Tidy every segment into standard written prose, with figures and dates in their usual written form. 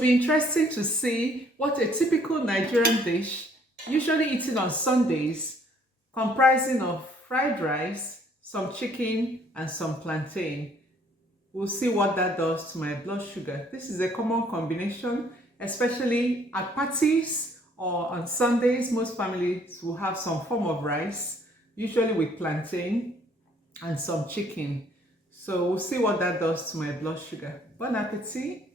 will be interesting to see what a typical Nigerian dish, usually eaten on Sundays, comprising of fried rice, some chicken, and some plantain. We'll see what that does to my blood sugar. This is a common combination, especially at parties or on Sundays. Most families will have some form of rice, usually with plantain and some chicken. So we'll see what that does to my blood sugar. Bon appetit.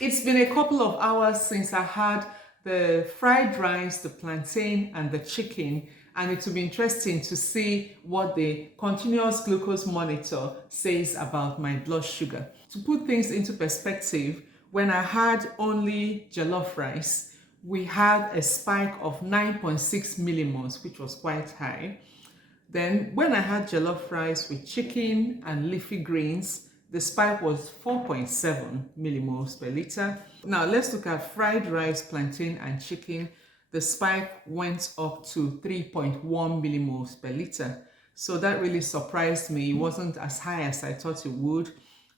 It's been a couple of hours since I had the fried rice, the plantain, and the chicken, and it will be interesting to see what the continuous glucose monitor says about my blood sugar. To put things into perspective, when I had only jollof rice, we had a spike of 9.6 millimoles, which was quite high. Then when I had jollof rice with chicken and leafy greens, the spike was 4.7 millimoles per liter. Now let's look at fried rice, plantain, and chicken. The spike went up to 3.1 millimoles per liter. So that really surprised me. It wasn't as high as I thought it would.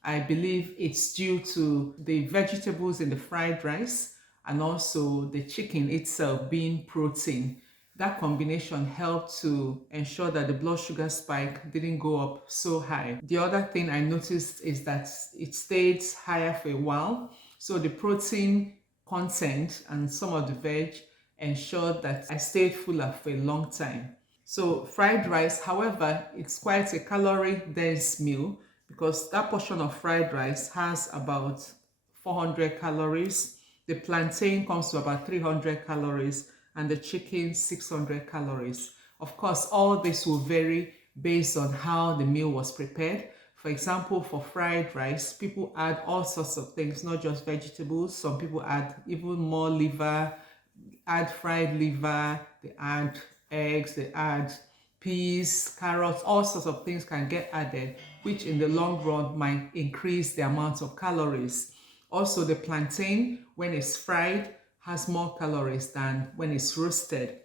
I believe it's due to the vegetables in the fried rice and also the chicken itself being protein. That combination helped to ensure that the blood sugar spike didn't go up so high. The other thing I noticed is that it stayed higher for a while. So the protein content and some of the veg ensured that I stayed fuller for a long time. So fried rice, however, it's quite a calorie dense meal because that portion of fried rice has about 400 calories. The plantain comes to about 300 calories. And the chicken 600 calories. Of course, all this will vary based on how the meal was prepared. For example, for fried rice, people add all sorts of things, not just vegetables. Some people add even more liver, add fried liver, they add eggs, they add peas, carrots, all sorts of things can get added, which in the long run might increase the amount of calories. Also, the plantain, when it's fried, has more calories than when it's roasted.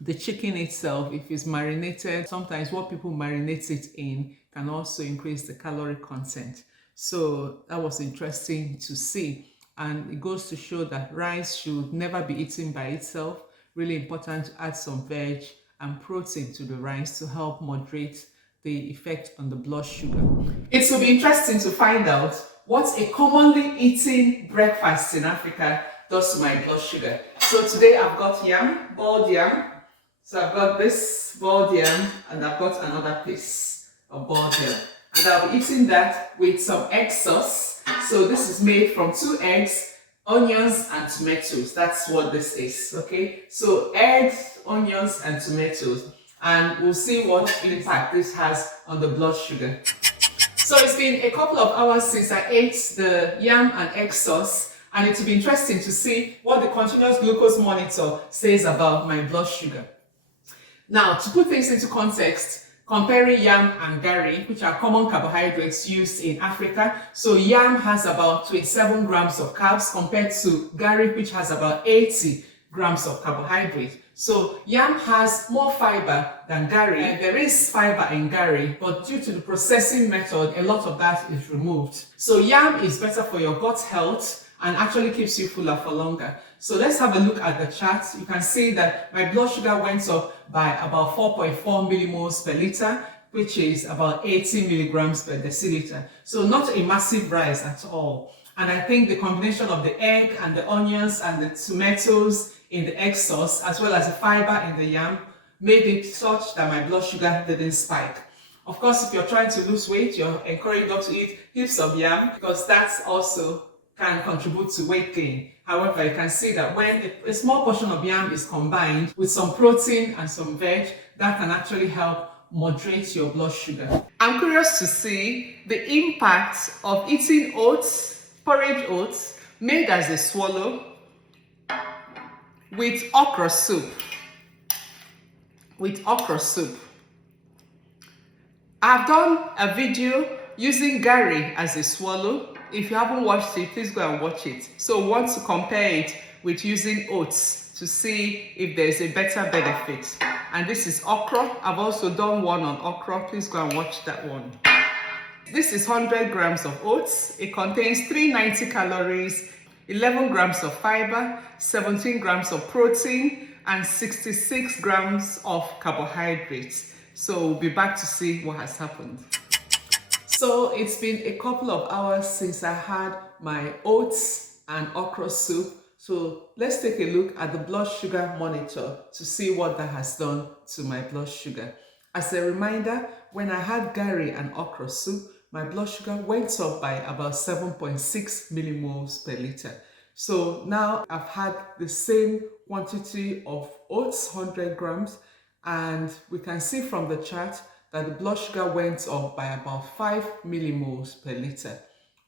The chicken itself, if it's marinated, sometimes what people marinate it in can also increase the calorie content. So that was interesting to see. And it goes to show that rice should never be eaten by itself. Really important to add some veg and protein to the rice to help moderate the effect on the blood sugar. It will be interesting to find out what a commonly eaten breakfast in Africa does to my blood sugar. So today I've got yam, boiled yam. So I've got this boiled yam and I've got another piece of boiled yam. And I'll be eating that with some egg sauce. So this is made from 2 eggs, onions, and tomatoes. That's what this is, okay? So eggs, onions, and tomatoes. And we'll see what impact this has on the blood sugar. So it's been a couple of hours since I ate the yam and egg sauce. And it will be interesting to see what the continuous glucose monitor says about my blood sugar. Now, to put things into context, comparing yam and gari, which are common carbohydrates used in Africa. So yam has about 27 grams of carbs compared to gari, which has about 80 grams of carbohydrate. So yam has more fiber than gari. There is fiber in gari, but due to the processing method, a lot of that is removed. So yam is better for your gut health and actually keeps you fuller for longer. So let's have a look at the chart. You can see that my blood sugar went up by about 4.4 millimoles per liter, which is about 80 milligrams per deciliter. So not a massive rise at all. And I think the combination of the egg and the onions and the tomatoes in the egg sauce, as well as the fiber in the yam, made it such that my blood sugar didn't spike. Of course, if you're trying to lose weight, you're encouraged not to eat heaps of yam because that's also can contribute to weight gain. However, you can see that when a small portion of yam is combined with some protein and some veg, that can actually help moderate your blood sugar. I'm curious to see the impact of eating oats, porridge oats, made as a swallow with okra soup. I've done a video using gari as a swallow. If you haven't watched it, please go and watch it. So want to compare it with using oats to see if there's a better benefit. And this is okra. I've also done one on okra. Please go and watch that one. This is 100 grams of oats. It contains 390 calories, 11 grams of fiber, 17 grams of protein, and 66 grams of carbohydrates. So we'll be back to see what has happened. So it's been a couple of hours since I had my oats and okra soup. So let's take a look at the blood sugar monitor to see what that has done to my blood sugar. As a reminder, when I had Gary and okra soup, my blood sugar went up by about 7.6 millimoles per liter. So now I've had the same quantity of oats, 100 grams, and we can see from the chart that the blood sugar went up by about 5 millimoles per liter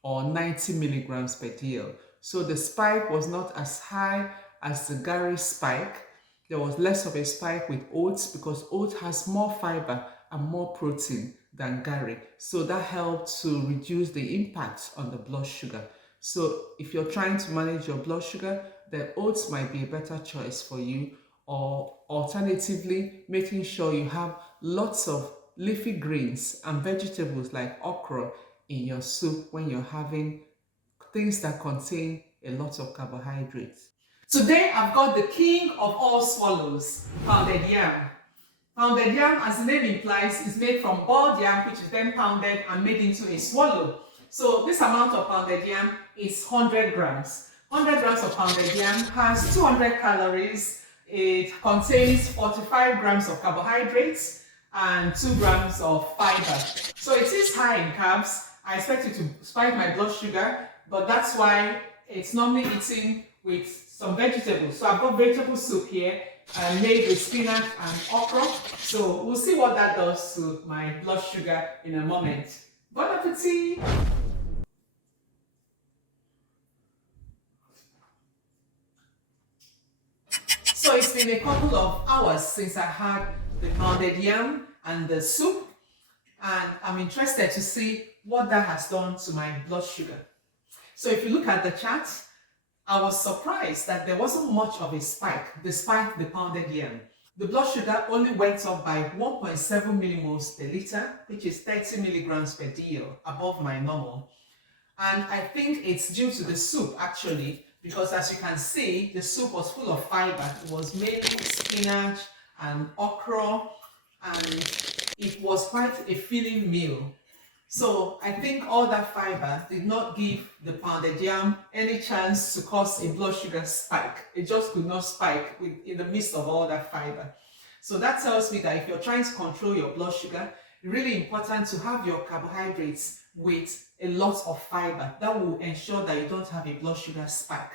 or 90 milligrams per DL. So the spike was not as high as the Gary spike. There was less of a spike with oats because oats has more fiber and more protein than Gary. So that helped to reduce the impact on the blood sugar. So if you're trying to manage your blood sugar, then oats might be a better choice for you, or alternatively, making sure you have lots of leafy greens and vegetables like okra in your soup when you're having things that contain a lot of carbohydrates. Today I've got the king of all swallows, pounded yam. Pounded yam, as the name implies, is made from boiled yam, which is then pounded and made into a swallow. So this amount of pounded yam is 100 grams. 100 grams of pounded yam has 200 calories. It contains 45 grams of carbohydrates and 2 grams of fiber. So it is high in carbs. I expect it to spike my blood sugar, but that's why it's normally eaten with some vegetables. So I've got vegetable soup here made with spinach and okra. So we'll see what that does to my blood sugar in a moment. Bon appetit! So it's been a couple of hours since I had the pounded yam and the soup, and I'm interested to see what that has done to my blood sugar. So if you look at the chart, I was surprised that there wasn't much of a spike despite the pounded yam. The blood sugar only went up by 1.7 millimoles per liter, which is 30 milligrams per DL, above my normal. And I think it's due to the soup actually, because as you can see, the soup was full of fiber. It was made with spinach and okra, and it was quite a filling meal. So I think all that fiber did not give the pounded yam any chance to cause a blood sugar spike. It just could not spike in the midst of all that fiber. So that tells me that if you're trying to control your blood sugar, it's really important to have your carbohydrates with a lot of fiber. That will ensure that you don't have a blood sugar spike.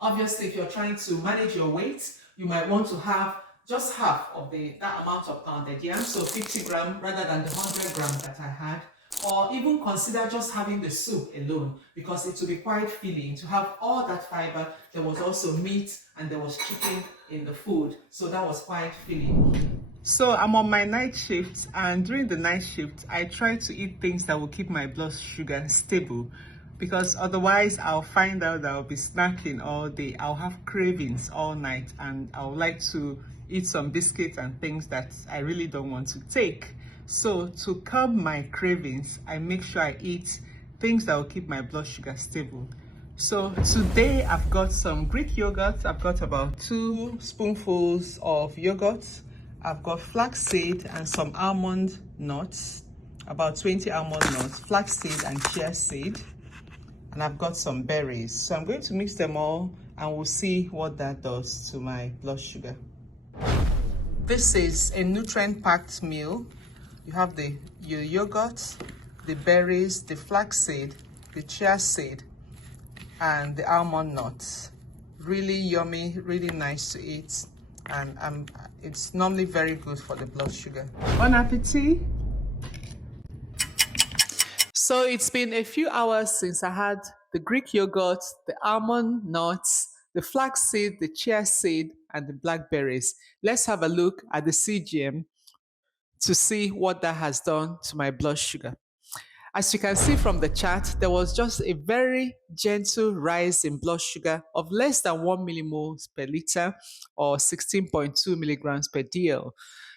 Obviously, if you're trying to manage your weight, you might want to have just half of that amount of pounded yam, so 50 grams rather than the 100 grams that I had. Or even consider just having the soup alone, because it will be quite filling to have all that fiber. There was also meat and there was chicken in the food, so that was quite filling. So I'm on my night shift, and during the night shift I try to eat things that will keep my blood sugar stable, because otherwise I'll find out that I'll be snacking all day. I'll have cravings all night, and I would like to eat some biscuits and things that I really don't want to take. So to curb my cravings, I make sure I eat things that will keep my blood sugar stable. So today I've got some Greek yogurt. I've got about 2 spoonfuls of yogurt. I've got flaxseed and some almond nuts, about 20 almond nuts, flaxseed and chia seed. And I've got some berries. So I'm going to mix them all and we'll see what that does to my blood sugar. This is a nutrient-packed meal. You have your yogurt, the berries, the flaxseed, the chia seed, and the almond nuts. Really yummy, really nice to eat, and it's normally very good for the blood sugar. Bon appetit! So it's been a few hours since I had the Greek yogurt, the almond nuts, the flaxseed, the chia seed, and the blackberries. Let's have a look at the CGM to see what that has done to my blood sugar. As you can see from the chart, there was just a very gentle rise in blood sugar of less than 1 millimoles per liter or 16.2 milligrams per DL.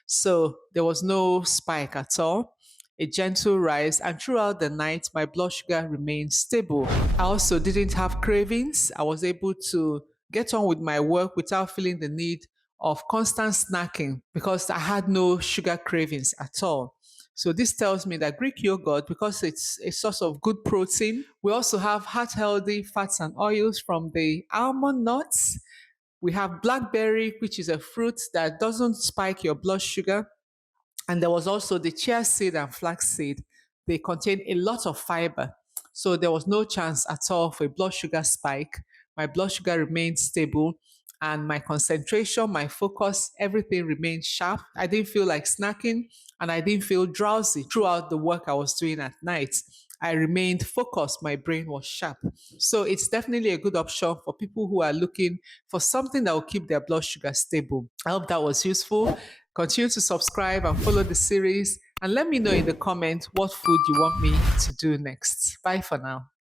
So there was no spike at all, a gentle rise, and throughout the night, my blood sugar remained stable. I also didn't have cravings. I was able to get on with my work without feeling the need of constant snacking because I had no sugar cravings at all. So this tells me that Greek yogurt, because it's a source of good protein, we also have heart healthy fats and oils from the almond nuts. We have blackberry, which is a fruit that doesn't spike your blood sugar. And there was also the chia seed and flax seed. They contain a lot of fiber. So there was no chance at all for a blood sugar spike. My blood sugar remained stable and my concentration, my focus, everything remained sharp. I didn't feel like snacking and I didn't feel drowsy throughout the work I was doing at night. I remained focused, my brain was sharp. So it's definitely a good option for people who are looking for something that will keep their blood sugar stable. I hope that was useful. Continue to subscribe and follow the series and let me know in the comments what food you want me to do next. Bye for now.